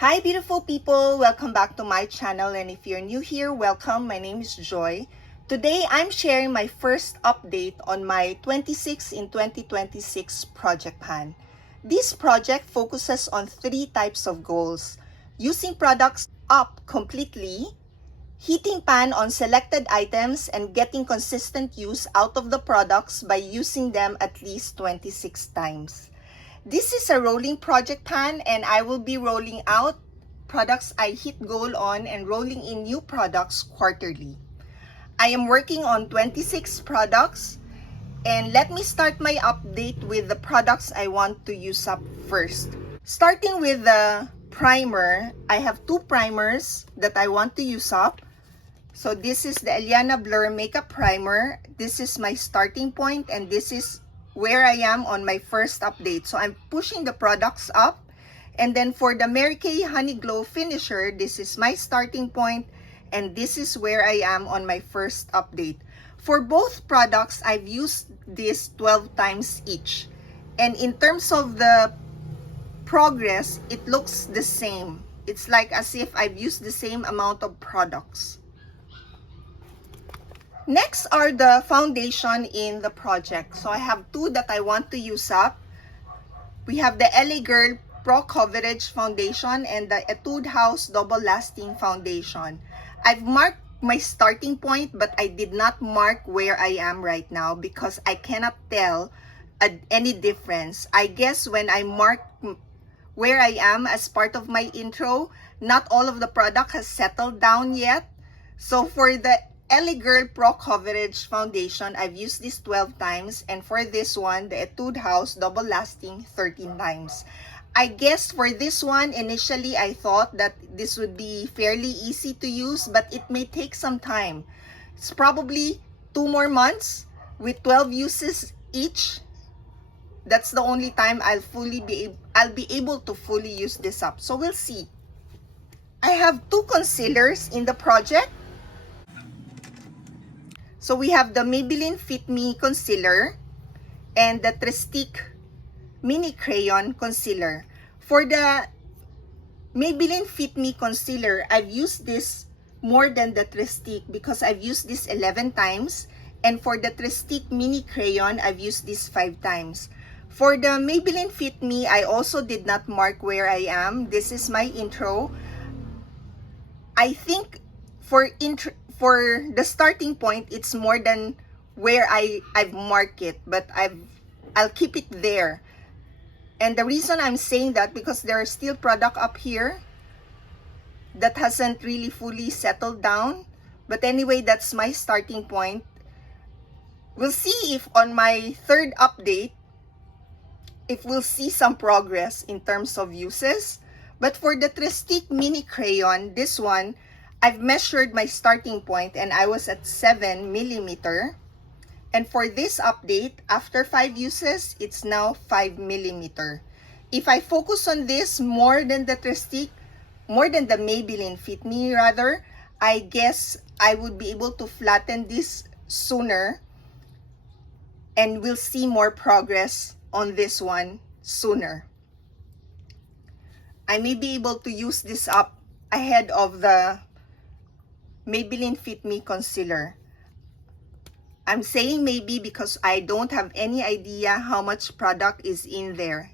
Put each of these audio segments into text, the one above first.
Hi beautiful people, welcome back to my channel, and if you're new here, welcome. My name is Joy. Today I'm sharing my first update on my 26 in 2026 project pan. This project focuses on 3 types of goals: using products up completely, heating pan on selected items, and getting consistent use out of the products by using them at least 26 times. This is a rolling project pan, and I will be rolling out products I hit goal on and rolling in new products quarterly. I am working on 26 products, and let me start my update with the products I want to use up first. Starting with the primer, I have 2 primers that I want to use up. So this is the Eliana Blur Makeup Primer. This is my starting point, and this is where I am on my first update. So I'm pushing the products up. And then for the Mary Kay Honey Glow Finisher, this is my starting point, and this is where I am on my first update. For both products, I've used this 12 times each. And in terms of the progress, it looks the same. It's like as if I've used the same amount of products. Next are the foundation in the project. So I have 2 that I want to use up. We have the LA Girl Pro Coverage Foundation and the Etude House Double Lasting Foundation. I've marked my starting point, but I did not mark where I am right now because I cannot tell any difference. I guess when I mark where I am as part of my intro, not all of the product has settled down yet. So for the LA Girl Pro Coverage Foundation, I've used this 12 times, and for this one, the Etude House Double Lasting 13 times. I guess for this one, initially I thought that this would be fairly easy to use, but it may take some time. It's probably 2 more months with 12 uses each. That's the only time I'll be able to fully use this up. So we'll see. I have 2 concealers in the project. So we have the Maybelline Fit Me Concealer and the Trestique Mini Crayon Concealer. For the Maybelline Fit Me Concealer, I've used this more than the Trestique because I've used this 11 times. And for the Trestique Mini Crayon, I've used this 5 times. For the Maybelline Fit Me, I also did not mark where I am. This is my intro. I think for the starting point, it's more than where I've marked it, but I'll keep it there. And the reason I'm saying that because there are still product up here that hasn't really fully settled down. But anyway, that's my starting point. We'll see if on my third update, if we'll see some progress in terms of uses. But for the Trestique Mini Crayon, this one, I've measured my starting point and I was at 7 millimeter. And for this update, after 5 uses, it's now 5 millimeter. If I focus on this more than the Trestique, more than the Maybelline Fit Me rather, I guess I would be able to flatten this sooner. And we'll see more progress on this one sooner. I may be able to use this up ahead of the Maybelline Fit Me Concealer. I'm saying maybe because I don't have any idea how much product is in there.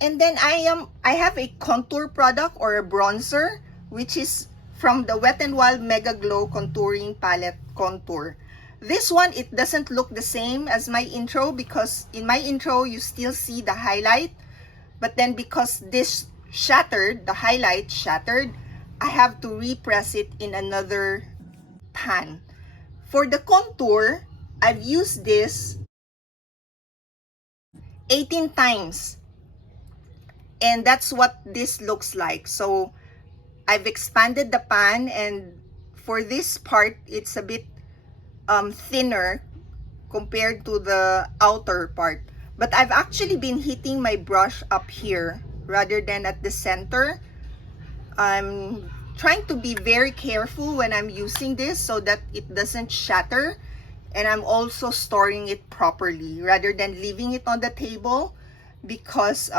And then I have a contour product or a bronzer, which is from the Wet n Wild Mega Glow Contouring Palette Contour. This one, it doesn't look the same as my intro because in my intro, you still see the highlight. But then because this shattered, the highlight shattered, I have to repress it in another pan. For the contour, I've used this 18 times. And that's what this looks like. So I've expanded the pan, and for this part, it's a bit thinner compared to the outer part. But I've actually been hitting my brush up here rather than at the center. I'm trying to be very careful when I'm using this so that it doesn't shatter, and I'm also storing it properly rather than leaving it on the table because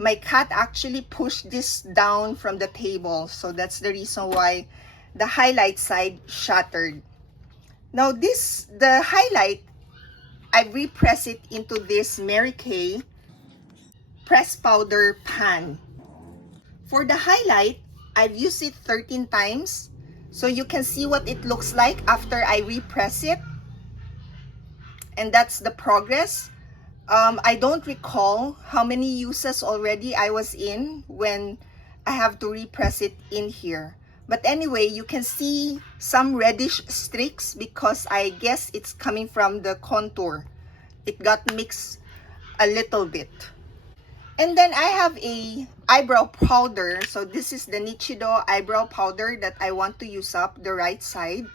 my cat actually pushed this down from the table. So that's the reason why the highlight side shattered. Now the highlight, I repress it into this Mary Kay press powder pan. For the highlight, I've used it 13 times. So you can see what it looks like after I repress it. And that's the progress. I don't recall how many uses already I was in when I have to repress it in here. But anyway, you can see some reddish streaks because I guess it's coming from the contour. It got mixed a little bit. And then I have a eyebrow powder. So this is the Nichido eyebrow powder that I want to use up the right side.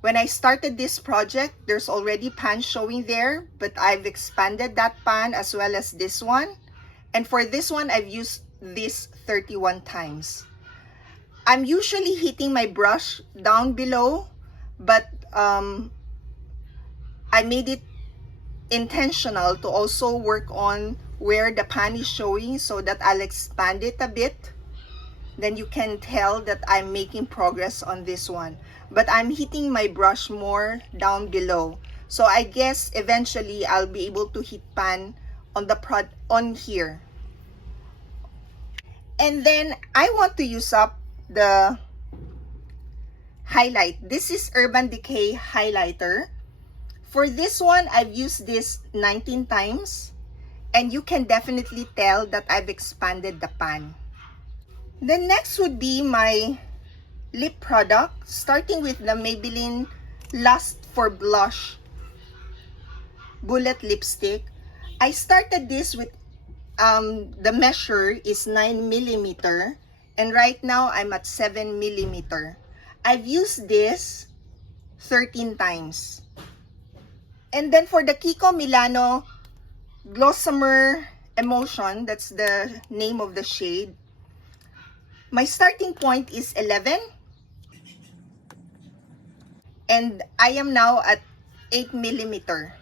When I started this project, there's already pan showing there, but I've expanded that pan as well as this one. And for this one, I've used this 31 times. I'm usually hitting my brush down below, but I made it intentional to also work on where the pan is showing so that I'll expand it a bit. Then you can tell that I'm making progress on this one. But I'm hitting my brush more down below. So I guess eventually I'll be able to hit pan on the on here. And then I want to use up the highlight. This is Urban Decay highlighter. For this one, I've used this 19 times. And you can definitely tell that I've expanded the pan. The next would be my lip product, starting with the Maybelline Lust for Blush Bullet Lipstick. I started this with, the measure is 9mm, and right now I'm at 7mm. I've used this 13 times. And then for the Kiko Milano Glossomer Emotion, that's the name of the shade, my starting point is 11. And I am now at 8mm.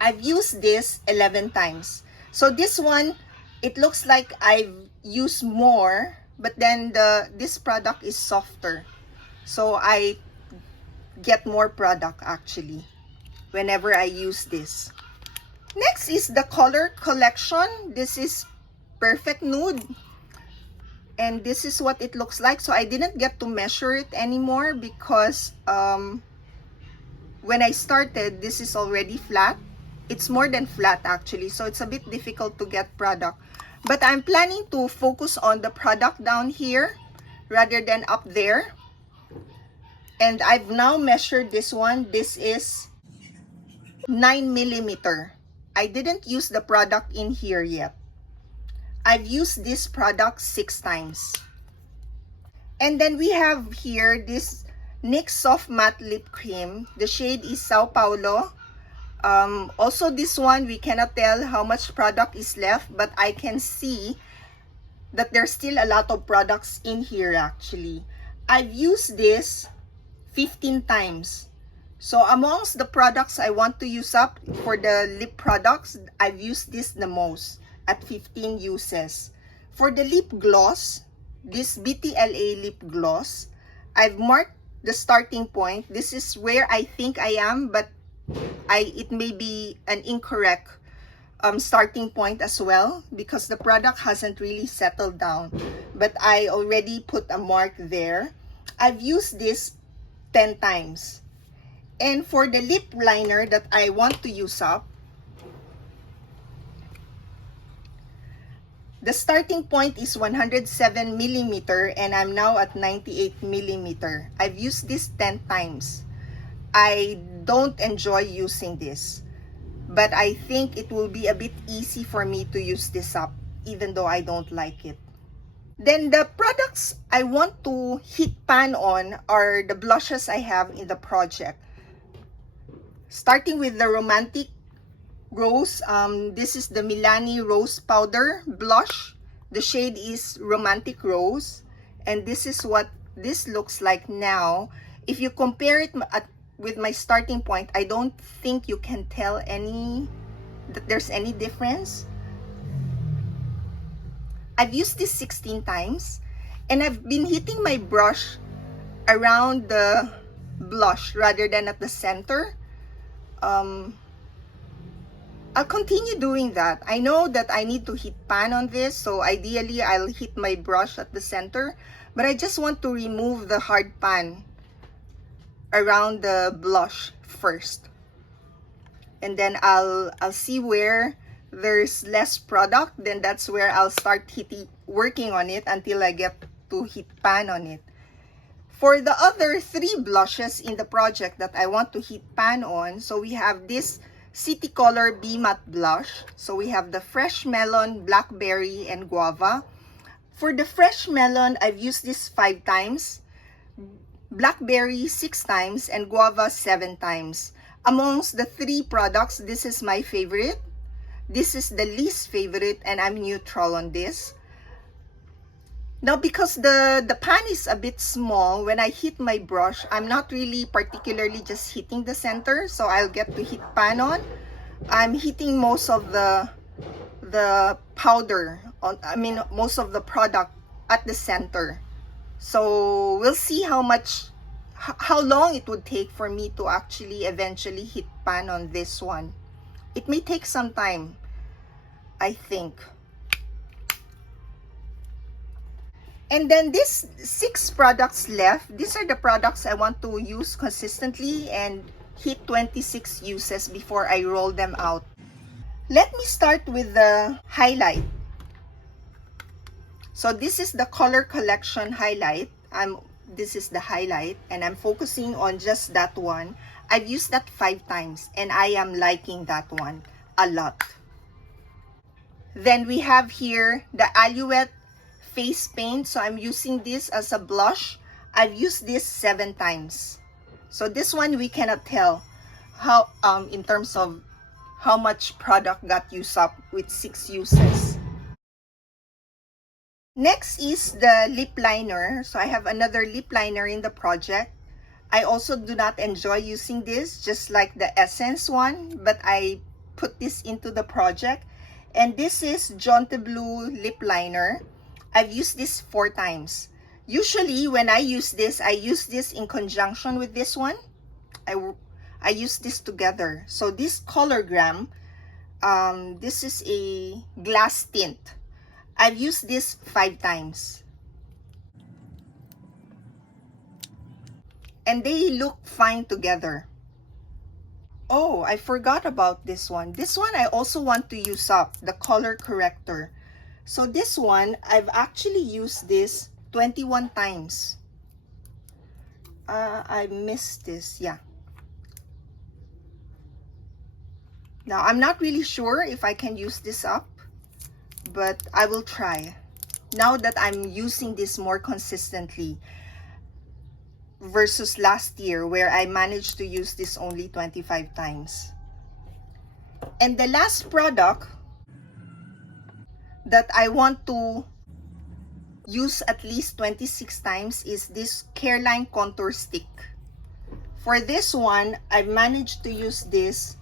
I've used this 11 times. So this one, it looks like I've used more, but then this product is softer. So I get more product actually whenever I use this. Next is the color collection. This is Perfect Nude. And this is what it looks like. So I didn't get to measure it anymore because when I started, this is already flat. It's more than flat actually. So it's a bit difficult to get product. But I'm planning to focus on the product down here rather than up there. And I've now measured this one. This is 9mm. I didn't use the product in here yet. I've used this product 6 times. And then we have here this NYX Soft Matte Lip Cream. The shade is Sao Paulo. Also this one, we cannot tell how much product is left, but I can see that there's still a lot of products in here actually. I've used this 15 times. So amongst the products I want to use up for the lip products, I've used this the most at 15 uses. For the lip gloss, this BTLA lip gloss, I've marked the starting point. This is where I think I am, but it may be an incorrect starting point as well because the product hasn't really settled down. But I already put a mark there. I've used this 10 times. And for the lip liner that I want to use up, the starting point is 107mm and I'm now at 98mm. I've used this 10 times. I don't enjoy using this, but I think it will be a bit easy for me to use this up, even though I don't like it. Then the products I want to hit pan on are the blushes I have in the project. Starting with the Romantic Rose, this is the Milani Rose Powder Blush. The shade is Romantic Rose, and this is what this looks like now. If you compare it with my starting point, I don't think you can tell that there's any difference. I've used this 16 times, and I've been hitting my brush around the blush rather than at the center. I'll continue doing that. I know that I need to hit pan on this, so ideally I'll hit my brush at the center, but I just want to remove the hard pan around the blush first. And then I'll see where there's less product, then that's where I'll start working on it until I get to hit pan on it. For the other 3 blushes in the project that I want to hit pan on, so we have this City Color Be Matte Blush. So we have the Fresh Melon, Blackberry, and Guava. For the Fresh Melon, I've used this 5 times, Blackberry 6 times, and Guava 7 times. Amongst the 3 products, this is my favorite. This is the least favorite, and I'm neutral on this. Now, because the pan is a bit small, when I hit my brush, I'm not really particularly just hitting the center, so I'll get to hit pan on. I'm hitting most of the powder, most of the product at the center. So we'll see how long it would take for me to actually eventually hit pan on this one. It may take some time, I think. And then this 6 products left. These are the products I want to use consistently and hit 26 uses before I roll them out. Let me start with the highlight. So this is the Color Collection highlight. This is the highlight, and I'm focusing on just that one. I've used that 5 times, and I am liking that one a lot. Then we have here the Alouette Face Paint. So I'm using this as a blush. I've used this 7 times. So this one we cannot tell how in terms of how much product got used up with 6 uses. Next is the lip liner. So I have another lip liner in the project. I also do not enjoy using this, just like the Essence one, but I put this into the project. And this is Jonte Blue lip liner. I've used this 4 times. Usually when I use this in conjunction with this one. I use this together. So this Colorgram, this is a glass tint. I've used this 5 times. And they look fine together. Oh, I forgot about this one. This one I also want to use up, the color corrector. So this one, I've actually used this 21 times. I missed this, yeah. Now, I'm not really sure if I can use this up, but I will try. Now that I'm using this more consistently versus last year where I managed to use this only 25 times. And the last product that I want to use at least 26 times is this Careline Contour Stick. For this one, I've managed to use this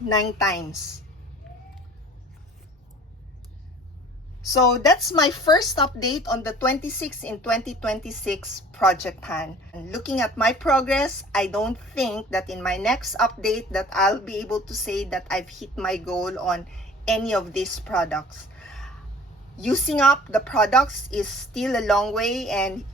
9 times. So that's my first update on the 26 in 2026 project pan. And looking at my progress, I don't think that in my next update that I'll be able to say that I've hit my goal on any of these products. Using up the products is still a long way, and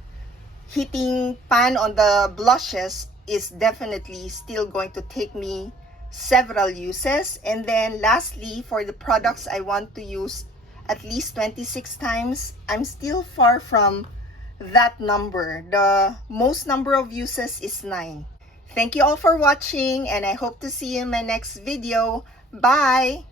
hitting pan on the blushes is definitely still going to take me several uses. And then lastly, for the products I want to use at least 26 times, I'm still far from that number. The most number of uses is 9. Thank you all for watching, and I hope to see you in my next video. Bye!